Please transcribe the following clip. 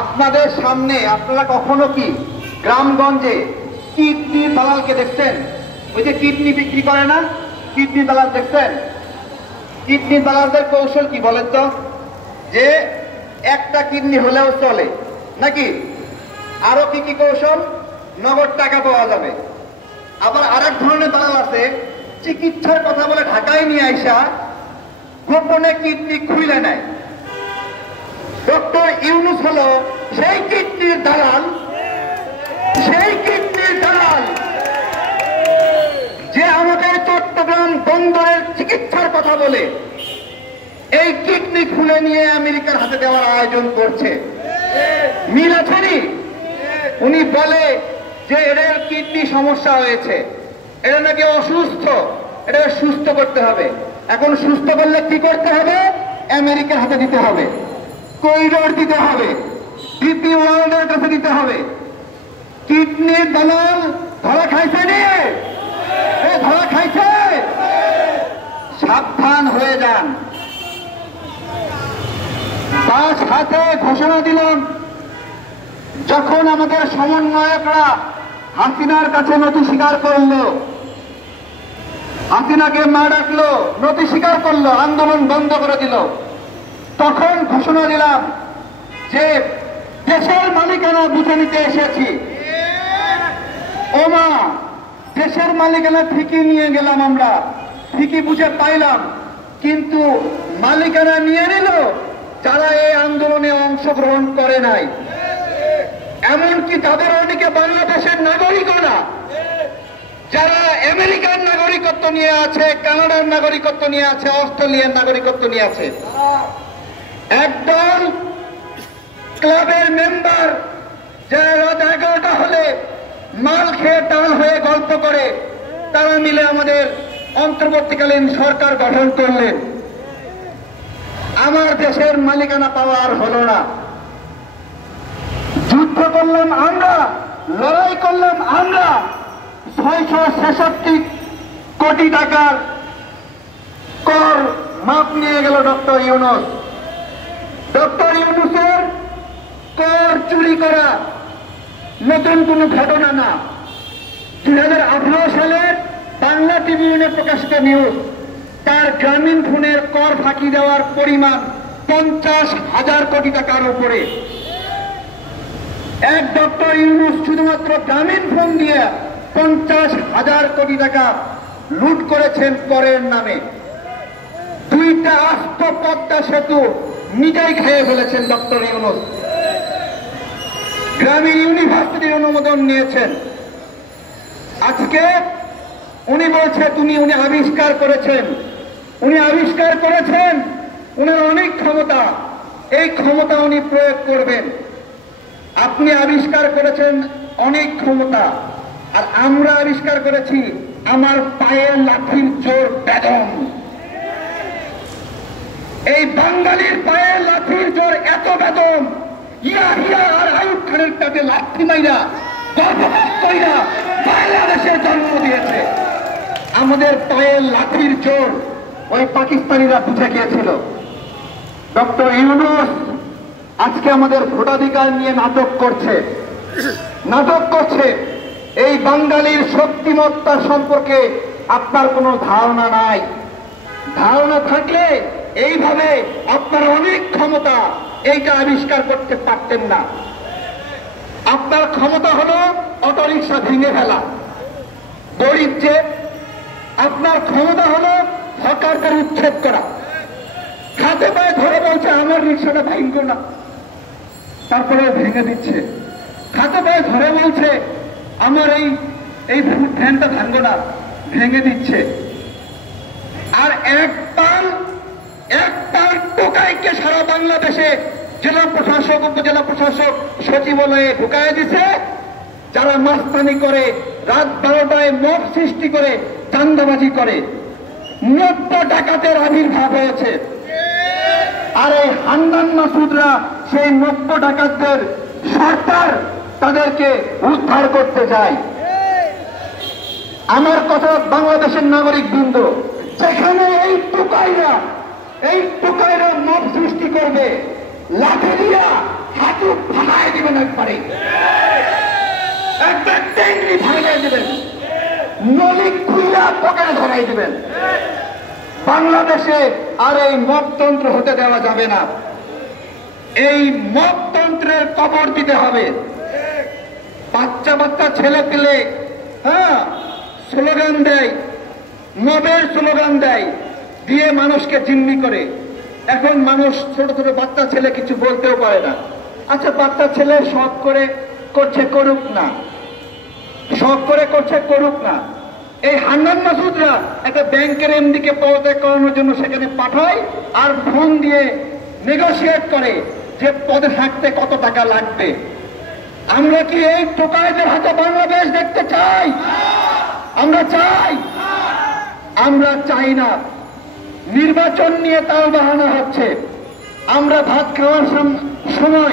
আপনাদের সামনে আপনারা কখনো কি গ্রামগঞ্জে কিডনি দালালকে দেখছেন? ওই যে কিডনি বিক্রি করে না, কিডনি দালাল দেখছেন? কিডনি দালালদের কৌশল কি বলেন তো? যে একটা কিডনি হলেও চলে নাকি? আরো কি কি কৌশল? নগদ টাকা পাওয়া যাবে। আবার আরেক ধরনের দালাল আছে, চিকিৎসার কথা বলে ঢাকায় নিয়ে আইসা গোপনে কিডনি খুলে নেয়। ডক্টর ইউনূস হলো সেই কিডনির দালাল, সেই কিডনির দালাল যে আমাদের চট্টগ্রাম বন্দরের চিকিৎসার কথা বলে এই কিডনি খুলে নিয়ে আমেরিকার হাতে দেওয়ার আয়োজন করছে। মিল আছেনি? উনি বলে যে এদের কিডনি সমস্যা হয়েছে, এটা নাকি অসুস্থ, এটাকে সুস্থ করতে হবে। এখন সুস্থ করলে কি করতে হবে? আমেরিকার হাতে দিতে হবে, করিডোর দিতে হবে, ডিপি ওয়ার্ল্ডের কাছে দিতে হবে। কিডনির দালাল ধরা খাইছে নিয়ে, ধরা খাইছে। সাবধান হয়ে যান। তার সাথে ঘোষণা দিলাম, যখন আমাদের সমন্বয়করা হাসিনার কাছে নথি স্বীকার করলো, হাসিনাকে মা ডাকলো, নথি স্বীকার করলো, আন্দোলন বন্ধ করে দিল, তখন ঘোষণা দিলাম যে দেশের মালিকানা বুঝে নিতে এসেছি। ওমা, দেশের মালিকানা ঠিকই নিয়ে গেলাম, আমরা ঠিকই বুঝে পাইলাম, কিন্তু মালিকানা নিয়ে নিল যারা এই আন্দোলনে অংশগ্রহণ করে নাই। এমনকি তাদের অনেকে বাংলাদেশের নাগরিকও না, যারা আমেরিকার নাগরিকত্ব নিয়ে আছে, কানাডার নাগরিকত্ব নিয়ে আছে, অস্ট্রেলিয়ার নাগরিকত্ব নিয়ে আছে। একদল ক্লাবের মেম্বার যারা রাত 11টা হলে মাল খেয়ে টাল হয়ে গল্প করে, তারা মিলে আমাদের অন্তর্বর্তীকালীন সরকার গঠন করলেন। আমার দেশের মালিকানা পাওয়া আর হলো না। যুদ্ধ করলাম আমরা, লড়াই করলাম আমরা, 666 কোটি টাকার কর মাপ নিয়ে গেল ডক্টর ইউনূস। ডক্টর ইউনূসের কর চুরি করা নতুন কোন ঘটনা না। 2018 সালের বাংলা ট্রিবিউনে প্রকাশিত নিউজ, তার গ্রামীণ ফোনের কর ফাঁকি দেওয়ার পরিমাণ 50,000 কোটি টাকার উপরে। এক ডক্টর ইউনূস শুধুমাত্র গ্রামীণ ফোন দিয়ে 50,000 কোটি টাকা লুট করেছেন করের নামে। 2টা আস্ত পদ্মা সেতু নিজেই খেয়ে ফেলেছেন ডক্টর ইউনূস। গ্রামীণ ইউনিভার্সিটির অনুমোদন নিয়েছেন। আজকে উনি বলছে উনি আবিষ্কার করেছেন, উনি আবিষ্কার করেছেন, উনার অনেক ক্ষমতা, এই ক্ষমতা উনি প্রয়োগ করবেন। আপনি আবিষ্কার করেছেন অনেক ক্ষমতা, আর আমরা আবিষ্কার করেছি আমার পায়ের লাঠির জোর বেদম। এই বাঙালির পায়ের লাঠির জোর এত বেদম, ইয়াহিয়া আর আইয়ুব খানের তাতে লাঠি মাইরা গর্ভপাত কইরা বাংলাদেশে জন্ম দিয়েছে। আমাদের পায়ের লাঠির জোর ওই পাকিস্তানিরা বুঝে গিয়েছিল। ডক্টর ইউনূস আজকে আমাদের ভোটাধিকার নিয়ে নাটক করছে, নাটক করছে। এই বাঙালির শক্তিমত্তা সম্পর্কে আপনার কোনো ধারণা নাই। ধারণা থাকলে এইভাবে আপনার অনেক ক্ষমতা, এইটা আবিষ্কার করতে পারতেন না। আপনার ক্ষমতা হলো অটোরিকশা ভেঙে ফেলা, গরিব যে। আপনার ক্ষমতা হলো হকারদের উচ্ছেদ করা। হাতে পায়ে ধরে বলছে আমার রিক্সাটা ভাঙবো না, তারপরে ভেঙে দিচ্ছে। হাতে পায়ে ধরে বলছে আমার এই ফ্যানটা ভাঙবো না, ভেঙে দিচ্ছে। আর এক পাল টোকাইকে সারা বাংলাদেশে জেলা প্রশাসক, উপজেলা প্রশাসক, সচিবালয়ে ঢুকায় দিছে। যারা মাস্তানি করে, রাত 12টায় মব সৃষ্টি করে, চাঁদাবাজি করে, 90 ডাকাতের আবির্ভাব হয়েছে। আর এই হান্নান মাসুদরা সেই 90 ডাকাতদের সরকার তাদেরকে উদ্ধার করতে যায়। আমার কথা বাংলাদেশের নাগরিক বৃন্দ, যেখানে এই টোকাইরা মব সৃষ্টি করবে, লাঠি দিয়া হাঁটু দিবেন একবারে, একটা টেঙ্গি ভাঙিয়ে দিবেন, নলি খুইলা পকেটে ধরাই দিবেন। বাংলাদেশে আর এই মগতন্ত্র হতে দেওয়া যাবে না। এই মগতন্ত্রের কবর দিতে হবে। বাচ্চা বাচ্চা ছেলে পেলে স্লোগান দেয়, মবের স্লোগান দেয়, দিয়ে মানুষকে জিম্মি করে। এখন মানুষ ছোট ছোট বাচ্চা ছেলে কিছু বলতেও পারে না। আচ্ছা, বাচ্চা ছেলে শখ করে করছে, করুক না, শখ করে করছে, করুক না। এই হান্নান মাসুদরা একটা ব্যাংকের এমডিকে পদত্যাগ করানোর জন্য সেখানে পাঠায় আর ফোন দিয়ে নেগোশিয়েট করে যে পদে থাকতে কত টাকা লাগবে। আমরা কি এই টোকাইদের হাতে বাংলাদেশ দেখতে চাই? আমরা চাই? আমরা চাই না। নির্বাচন নিয়ে তাল বাহানা হচ্ছে। আমরা ভাত খাওয়ার সময়